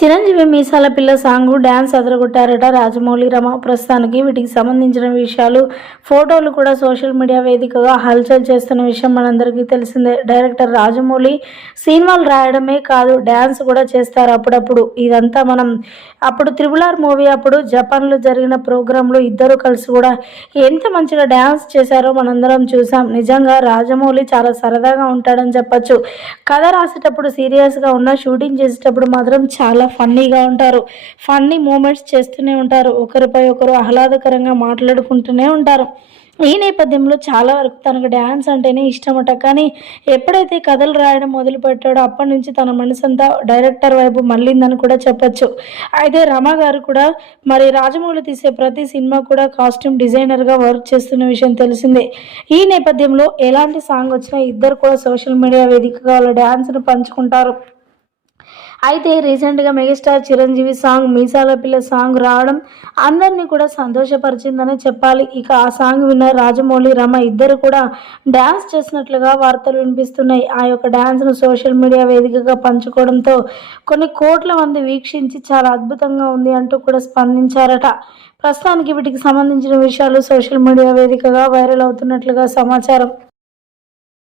Chiranjeevi Meesala Pilla song dance అదరగొట్టారట రాజమౌళి రమ. ప్రస్తుతానికి వీటికి సంబంధించిన విషయాలు ఫోటోలు కూడా సోషల్ మీడియా వేదికగా హల్చల్ చేస్తున్న విషయం మనందరికీ తెలిసిందే. డైరెక్టర్ రాజమౌళి సినిమాలు రాయడమే కాదు డ్యాన్స్ కూడా చేస్తారు అప్పుడప్పుడు. ఇదంతా మనం అప్పుడు త్రిబుల్ ఆర్ మూవీ అప్పుడు జపాన్లో జరిగిన ప్రోగ్రాంలో ఇద్దరు కలిసి కూడా ఎంత మంచిగా డ్యాన్స్ చేశారో మనందరం చూసాం. నిజంగా రాజమౌళి చాలా సరదాగా ఉంటాడని చెప్పచ్చు. కథ రాసేటప్పుడు సీరియస్గా ఉన్న షూటింగ్ చేసేటప్పుడు మాత్రం చాలా ఫన్నీగా ఉంటారు. ఫన్నీ మూమెంట్స్ చేస్తూనే ఉంటారు. ఒకరిపై ఒకరు ఆహ్లాదకరంగా మాట్లాడుకుంటూనే ఉంటారు. ఈ నేపథ్యంలో చాలా వరకు తనకు డ్యాన్స్ అంటేనే ఇష్టమట. కానీ ఎప్పుడైతే కథలు రాయడం మొదలుపెట్టాడో అప్పటి నుంచి తన మనసంతా డైరెక్టర్ వైపు మళ్ళిందని కూడా చెప్పొచ్చు. అయితే రమ గారు కూడా మరి రాజమౌళి తీసే ప్రతి సినిమా కూడా కాస్ట్యూమ్ డిజైనర్గా వర్క్ చేస్తున్న విషయం తెలిసిందే. ఈ నేపథ్యంలో ఎలాంటి సాంగ్ వచ్చినా ఇద్దరు కూడా సోషల్ మీడియా వేదికగా వాళ్ళ డ్యాన్స్ను పంచుకుంటారు. అయితే రీసెంట్గా మెగాస్టార్ చిరంజీవి సాంగ్ మీసాల పిల్ల సాంగ్ రావడం అందరినీ కూడా సంతోషపరిచిందనే చెప్పాలి. ఇక ఆ సాంగ్ విన్న రాజమౌళి రమ ఇద్దరు కూడా డ్యాన్స్ చేసినట్లుగా వార్తలు వినిపిస్తున్నాయి. ఆ యొక్క డ్యాన్స్ను సోషల్ మీడియా వేదికగా పంచుకోవడంతో కొన్ని కోట్ల మంది వీక్షించి చాలా అద్భుతంగా ఉంది అంటూ కూడా స్పందించారట. ప్రస్తుతానికి వీటికి సంబంధించిన విషయాలు సోషల్ మీడియా వేదికగా వైరల్ అవుతున్నట్లుగా సమాచారం.